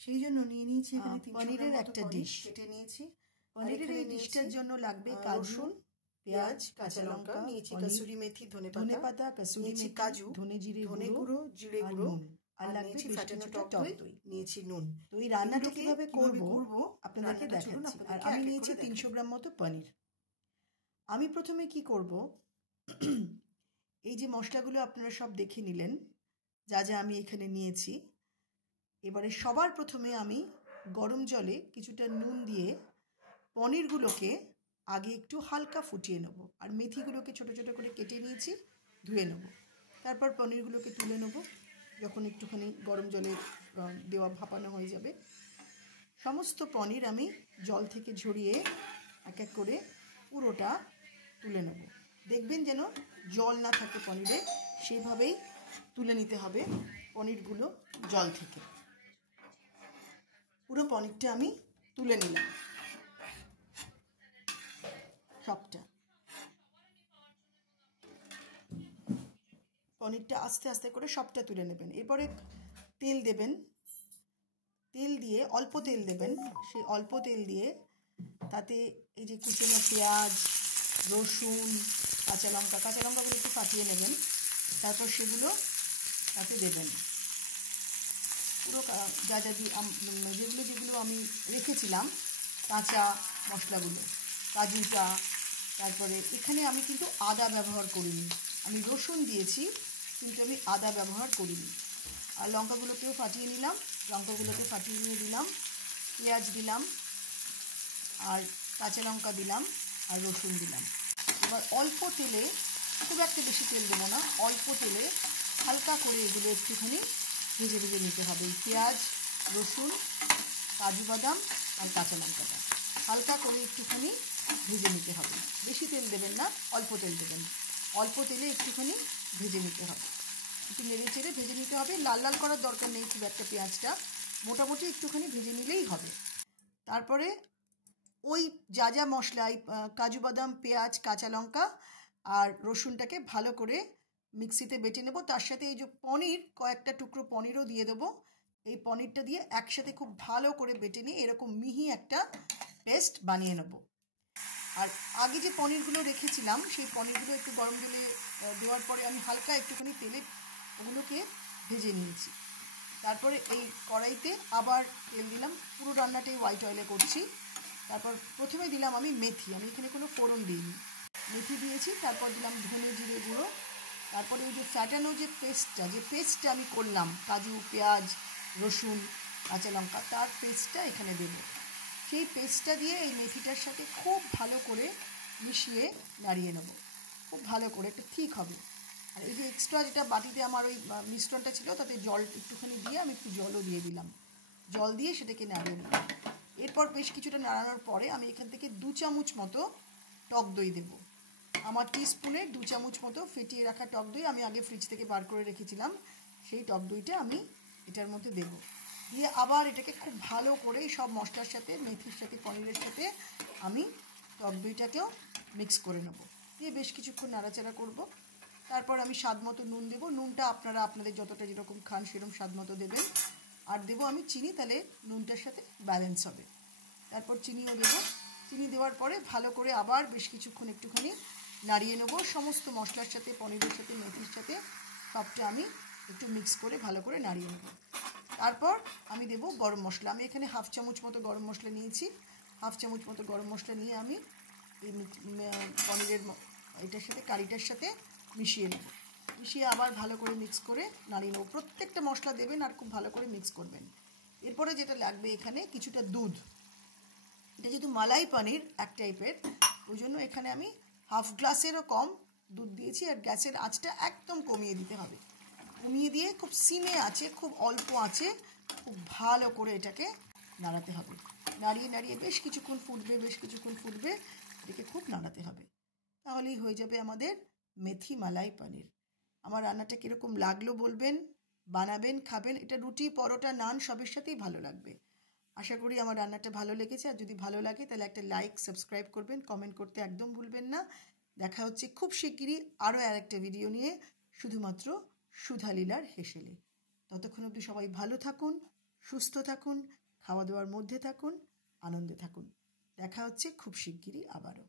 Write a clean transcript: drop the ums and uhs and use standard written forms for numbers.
সেই জন্য নিয়ে নিয়েছি এখানে 300 পনিরের গ্রাম একটা ডিশ কেটে নিয়েছি। পনিরের এই ডিশটার জন্য লাগবে কাজু, পেঁয়াজ, কাঁচা লঙ্কা, নিয়েছি কসুরি মেথি, ধনেপাতা, কসুরি মেথি, কাজু, ধনে গুঁড়ো, জিরে গুঁড়ো, আর লাগবে ফাটানো টক দই, নিয়েছি নুন। তো এই রান্নাটা কিভাবে করব আপনাদেরকে দেখাচ্ছি। আর আমি নিয়েছি 300 গ্রাম মতো পনির। আমি প্রথমে কি করব, এই যে মশলাগুলো আপনারা সব দেখে নিলেন যা যা আমি এখানে নিয়েছি। এবারে সবার প্রথমে আমি গরম জলে কিছুটা নুন দিয়ে পনিরগুলোকে আগে একটু হালকা ফুটিয়ে নেব। আর মেথিগুলোকে ছোট ছোট করে কেটে নিয়েছি, ধুয়ে নেব। তারপর পনিরগুলোকে তুলে নেব যখন একটুখানি গরম জলে দেওয়া ভাপানো হয়ে যাবে। সমস্ত পনির আমি জল থেকে ঝরিয়ে এক এক করে পুরোটা তুলে নেব। দেখবেন যেন জল না থাকে পনিরে, সেইভাবেই তুলে নিতে হবে পনিরগুলো জল থেকে। পুরো পনিরটা আমি তুলে নিলাম সবটা। পনিরটা আস্তে আস্তে করে সবটা তুলে নেবেন। এরপরে তেল দেবেন, তেল দিয়ে অল্প তেল দেবেন। সেই অল্প তেল দিয়ে তাতে এই যে কুচনো পেঁয়াজ, রসুন, কাঁচা লঙ্কাগুলো একটু ফাটিয়ে নেবেন। তারপর সেগুলো তাতে দেবেন। পুরো যা যা যেগুলো আমি রেখেছিলাম কাঁচা মশলাগুলো, কাজুটা, তারপরে এখানে আমি কিন্তু আদা ব্যবহার করিনি। আমি রসুন দিয়েছি কিন্তু আমি আদা ব্যবহার করিনি। আর লঙ্কাগুলোকেও ফাটিয়ে নিলাম, লঙ্কাগুলোকে ফাটিয়ে নিয়ে দিলাম, পেঁয়াজ দিলাম, আর কাঁচা লঙ্কা দিলাম, আর রসুন দিলাম। এবার অল্প তেলে, খুব একটা বেশি তেল দেবো না, অল্প তেলে হালকা করে এগুলো একটুখানি ভেজে ভেজে নিতে হবে। পেঁয়াজ, রসুন, কাজু বাদাম আর কাঁচা লঙ্কাটা হালকা করে একটুখানি ভেজে নিতে হবে। বেশি তেল দেবেন না, অল্প তেল দেবেন। অল্প তেলে একটুখানি ভেজে নিতে হবে, একটু নেড়ে চেড়ে ভেজে নিতে হবে। লাল লাল করার দরকার নেই খুব একটা, পেঁয়াজটা মোটামুটি একটুখানি ভেজে নিলেই হবে। তারপরে ওই যা যা মশলা, কাজু বাদাম, পেঁয়াজ, কাঁচা লঙ্কা আর রসুনটাকে ভালো করে মিক্সিতে বেটে নেব। তার সাথে এই যে পনির, কয়েকটা টুকরো পনিরও দিয়ে দেবো। এই পনিরটা দিয়ে একসাথে খুব ভালো করে বেটে নিয়ে এরকম মিহি একটা পেস্ট বানিয়ে নেব। আর আগে যে পনিরগুলো রেখেছিলাম সেই পনিরগুলো একটু গরম জলে দেওয়ার পরে আমি হালকা একটুখানি তেলে ওগুলোকে ভেজে নিয়েছি। তারপরে এই কড়াইতে আবার তেল দিলাম, পুরো রান্নাটাই হোয়াইট অয়েলে করছি। তারপর প্রথমে দিলাম আমি মেথি, আমি এখানে কোনো ফোড়ন দিইনি, মেথি দিয়েছি। তারপর দিলাম ধনে জিরে গুঁড়ো। তারপরে ওই যে ফ্যাটানো যে পেস্টটা আমি করলাম, কাজু, পেঁয়াজ, রসুন, কাঁচা লঙ্কা, তার পেস্টটা এখানে দেব। সেই পেস্টটা দিয়ে এই মেথিটার সাথে খুব ভালো করে মিশিয়ে নাড়িয়ে নেব, খুব ভালো করে, একটা ঠিক হবে। আর এই যে এক্সট্রা যেটা বাটিতে আমার ওই মিশ্রণটা ছিল তাতে জল একটুখানি দিয়ে আমি একটু জলও দিয়ে দিলাম, জল দিয়ে সেটাকে নাড়িয়ে নিলাম। এরপর বেশ কিছুটা নাড়ানোর পরে আমি এখান থেকে 2 চামচ মতো টক দই দেবো। আমার টিস্পুনে 2 চামচ মতো ফেটিয়ে রাখা টক দই আমি আগে ফ্রিজ থেকে বার করে রেখেছিলাম, সেই টক দইটা আমি এটার মধ্যে দেবো। দিয়ে আবার এটাকে খুব ভালো করে সব মশলার সাথে, মেথির সাথে, পনিরের সাথে আমি টক দইটাকেও মিক্স করে নেব। দিয়ে বেশ কিছুক্ষণ নাড়াচাড়া করব। তারপর আমি স্বাদ মতো নুন দেবো। নুনটা আপনারা আপনাদের যতটা যেরকম খান সেরকম স্বাদ মতো দেবেন। আর দেবো আমি চিনি, তাহলে নুনটার সাথে ব্যালেন্স হবে। তারপর চিনিও দেবো। চিনি দেওয়ার পরে ভালো করে আবার বেশ কিছুক্ষণ একটুখানি নাড়িয়ে নেবো। সমস্ত মশলার সাথে, পনিরের সাথে, মেথির সাথে সবটা আমি একটু মিক্স করে ভালো করে নাড়িয়ে নেব। তারপর আমি দেবো গরম মশলা। আমি এখানে 1/2 চামচ মতো গরম মশলা নিয়েছি। 1/2 চামচ মতো গরম মশলা নিয়ে আমি এই পনিরের এটার সাথে, কারিটার সাথে মিশিয়ে নেব। মিশিয়ে আবার ভালো করে মিক্স করে নাড়িয়ে নেব। প্রত্যেকটা মশলা দেবেন আর খুব ভালো করে মিক্স করবেন। এরপরে যেটা লাগবে এখানে কিছুটা দুধ। এটা যেহেতু মালাই পনির এক টাইপের, ওই জন্য এখানে আমি 1/2 গ্লাসেরও কম দুধ দিয়েছি। আর গ্যাসের আঁচটা একদম কমিয়ে দিতে হবে, কমিয়ে দিয়ে খুব সিমে আছে, খুব অল্প আছে, খুব ভালো করে এটাকে নাড়াতে হবে। নাড়িয়ে নাড়িয়ে বেশ কিছুক্ষণ ফুটবে, এটাকে খুব নাড়াতে হবে। তাহলেই হয়ে যাবে আমাদের মেথি মালাই পনির। আমার রান্নাটা কীরকম লাগলো বলবেন, বানাবেন, খাবেন। এটা রুটি, পরোটা, নান সবের সাথেই ভালো লাগবে। আশা করি আমার রান্নাটা ভালো লেগেছে। আর যদি ভালো লাগে তাহলে একটা লাইক, সাবস্ক্রাইব করবেন, কমেন্ট করতে একদম ভুলবেন না। দেখা হচ্ছে খুব শিগগিরই আরও আরেকটা ভিডিও নিয়ে, শুধুমাত্র সুধা লীলার হেসেলে। ততক্ষণ অবধি সবাই ভালো থাকুন, সুস্থ থাকুন, খাওয়া দাওয়ার মধ্যে থাকুন, আনন্দে থাকুন। দেখা হচ্ছে খুব শিগগিরই আবারও।